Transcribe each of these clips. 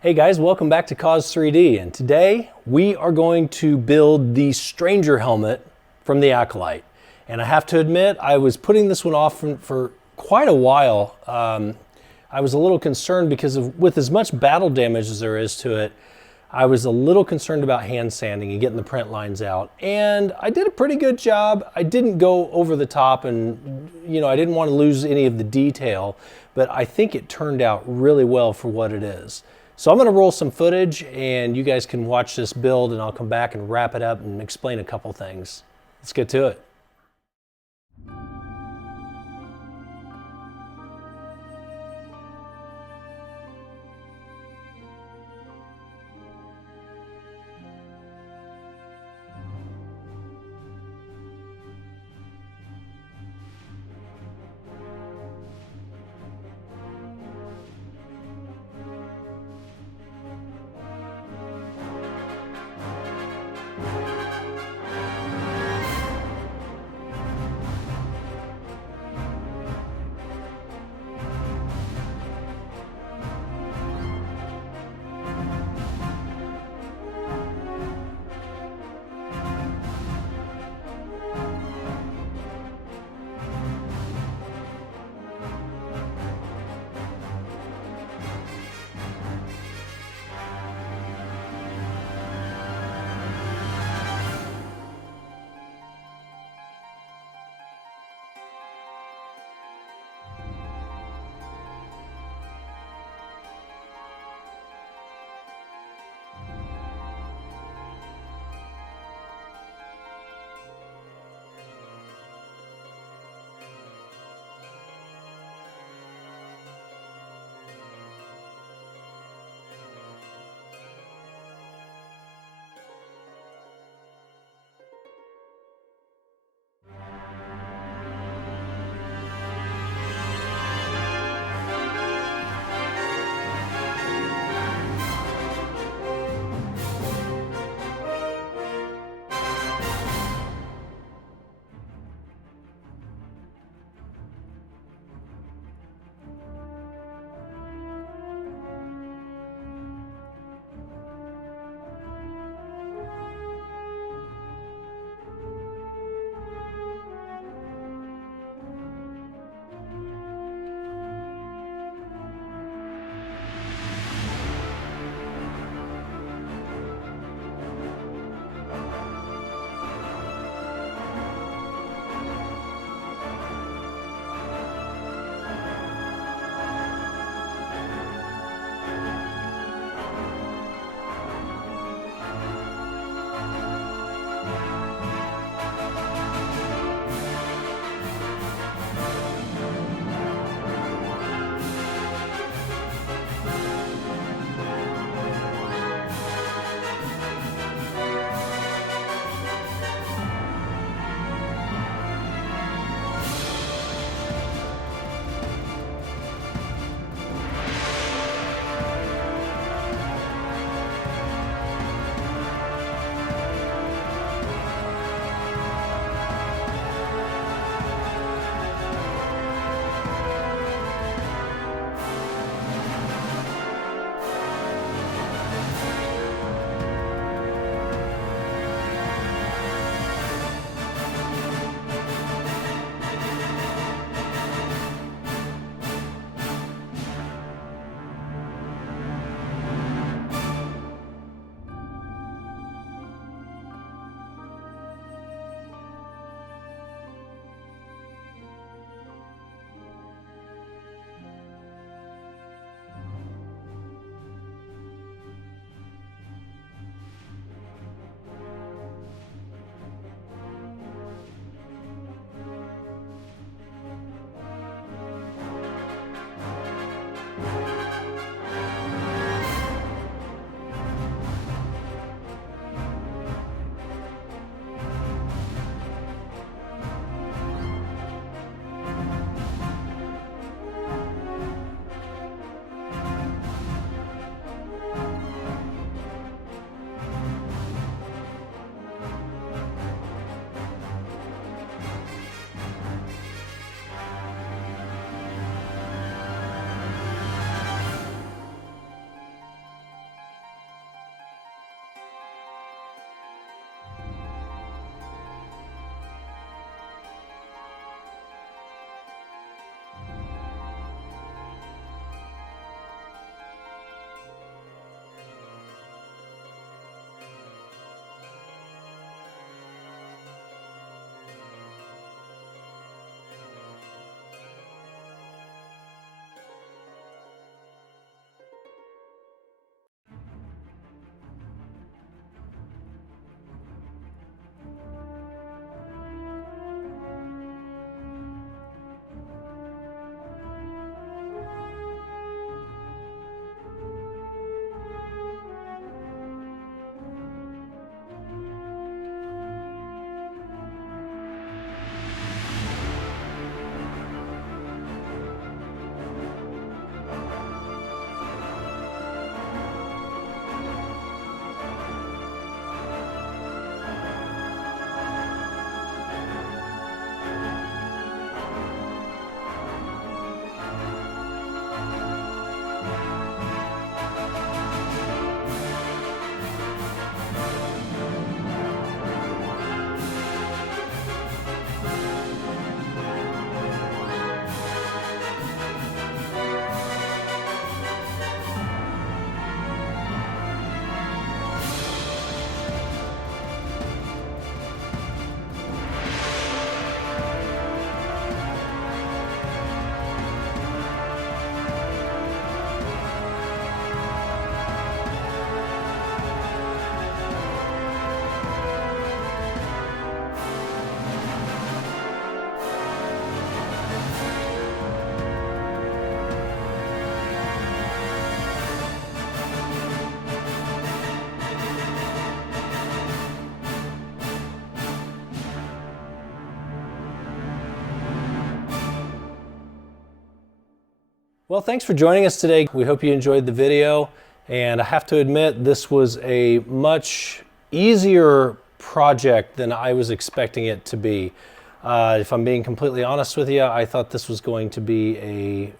Hey guys, welcome back to Cause 3D, and today we are going to build the Stranger helmet from the Acolyte. And I have to admit, I was putting this one off for quite a while. I was a little concerned because with as much battle damage as there is to it, I was a little concerned about hand sanding and getting the print lines out. And I did a pretty good job. I didn't go over the top and, I didn't want to lose any of the detail, but I think it turned out really well for what it is. So I'm going to roll some footage and you guys can watch this build, and I'll come back and wrap it up and explain a couple things. Let's get to it. Well, thanks for joining us today. We hope you enjoyed the video. And I have to admit, this was a much easier project than I was expecting it to be. If I'm being completely honest with you, I thought this was going to be a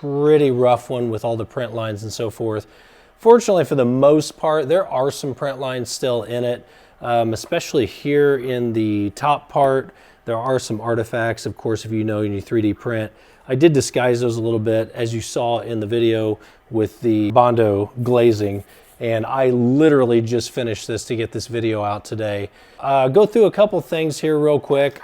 pretty rough one with all the print lines and so forth. Fortunately, for the most part, there are some print lines still in it, especially here in the top part. There are some artifacts, of course, if you know in your 3D print. I did disguise those a little bit, as you saw in the video with the Bondo glazing, and I literally just finished this to get this video out today. Go through a couple things here real quick.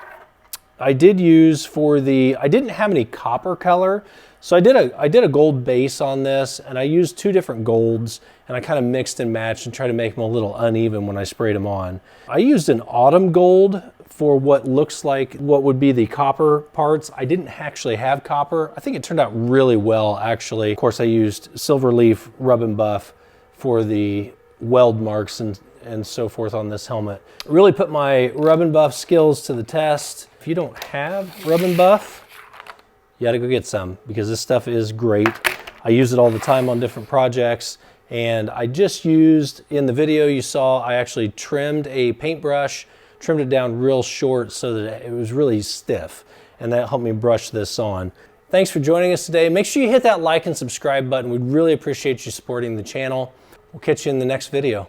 I did use I didn't have any copper color, so I did a gold base on this, and I used two different golds, and I kind of mixed and matched and tried to make them a little uneven when I sprayed them on. I used an autumn gold for what looks like what would be the copper parts. I didn't actually have copper. I think it turned out really well, actually. Of course, I used silver leaf rub and buff for the weld marks and so forth on this helmet. Really put my rub and buff skills to the test. If you don't have rub and buff, you gotta go get some, because this stuff is great. I use it all the time on different projects, and I just used, in the video you saw, I actually trimmed a paintbrush, trimmed it down real short so that it was really stiff, and that helped me brush this on. Thanks for joining us today. Make sure you hit that like and subscribe button. We'd really appreciate you supporting the channel. We'll catch you in the next video.